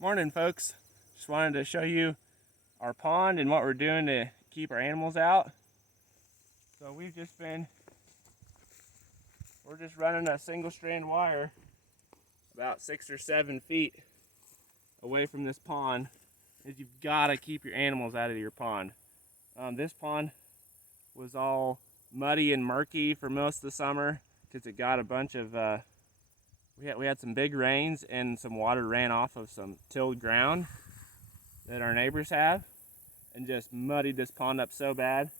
Morning, folks. Just wanted to show you our pond and what we're doing to keep our animals out. So we're just running a single strand wire about 6 or 7 feet away from this pond, because you've got to keep your animals out of your pond. This pond was all muddy and murky for most of the summer because it got a bunch of we had some big rains and some water ran off of some tilled ground that our neighbors have and just muddied this pond up so bad.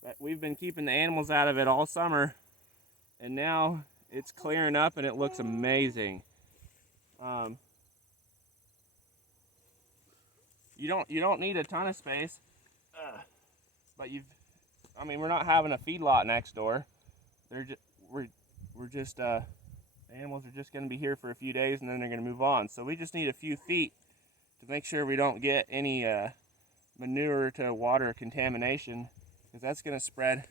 But we've been keeping the animals out of it all summer, and now it's clearing up and it looks amazing. You don't need a ton of space, but we're not having a feedlot next door. The animals are just going to be here for a few days and then they're going to move on. So we just need a few feet to make sure we don't get any manure to water contamination, because that's going to spread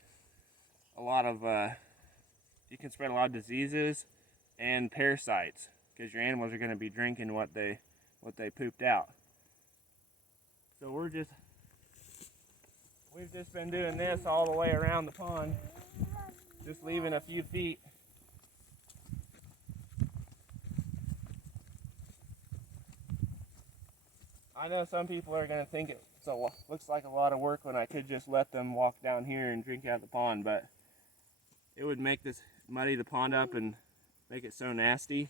a lot of you can spread a lot of diseases and parasites, because your animals are going to be drinking what they pooped out. So we've just been doing this all the way around the pond, just leaving a few feet. I know some people are going to think it looks like a lot of work when I could just let them walk down here and drink out of the pond, but it would muddy the pond up and make it so nasty.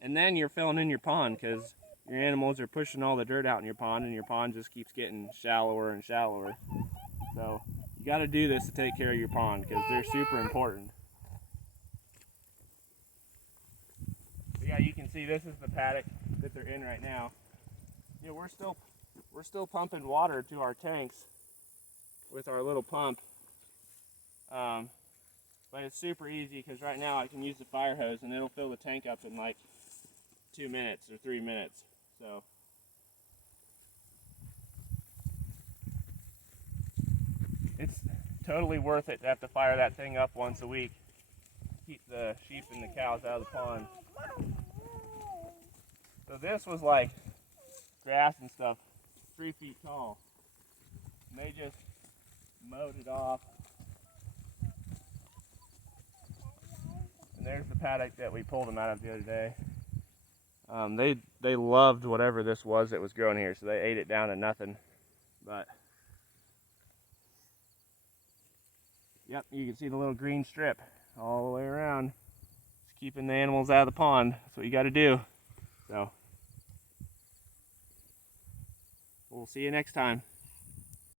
And then you're filling in your pond because your animals are pushing all the dirt out in your pond, and your pond just keeps getting shallower and shallower. So you got to do this to take care of your pond, because they're super important. But yeah, you can see this is the paddock that they're in right now. You know, we're still pumping water to our tanks with our little pump, but it's super easy because right now I can use the fire hose and it'll fill the tank up in like 2 minutes or 3 minutes. So it's totally worth it to have to fire that thing up once a week to keep the sheep and the cows out of the pond. So this was like grass and stuff 3 feet tall, and they just mowed it off. And there's the paddock that we pulled them out of the other day. They loved whatever this was that was growing here, so they ate it down to nothing. But yep, you can see the little green strip all the way around. Just keeping the animals out of the pond. That's what you got to do. So we'll see you next time.